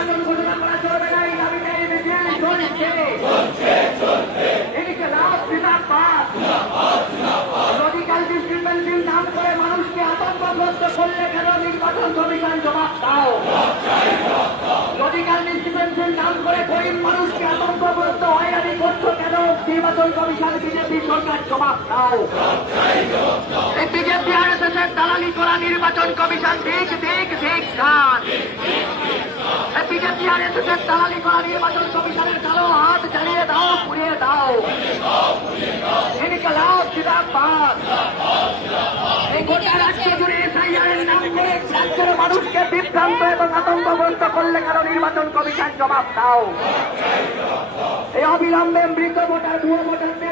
নির্বাচন ঘোষণা করা চলবে না, এই দাবিতে এই মিছিল চলছে। এদিকে লাভ জিন্দাবাদ। লজিক্যাল ডিসক্রিপেন্সির নাম করে মানুষকে আতঙ্কগ্রস্ত করলে কেন নির্বাচন কমিশন জবাব দাও। লজিক্যাল ডিসক্রিপেন্সির নাম করে গরিব মানুষকে আতঙ্কগ্রস্ত হয়রানি করছো কেন নির্বাচন কমিশন বিজেপি সরকার জবাব দাও। এই বিজেপি আর এস এর দালালি করা নির্বাচন কমিশন ঠিক ঠিক ঠিক খান। এই বিজেপি আর এস এর দালালি করা নির্বাচন কমিশনের কালো হাত জ্বালিয়ে দাও, পুড়িয়ে দাও। এদিকে লাভ জিন্দাবাদ। এই গোটা রাজ্য জুড়ে এসআইআর এর নাম করে রাজ্যের মানুষকে বিভ্রান্ত এবং আতঙ্কগ্রস্ত করলে কেন নির্বাচন কমিশন জবাব দাও। এই অবিলম্বে মৃত ভোটার ভুয়ো ভোটারদের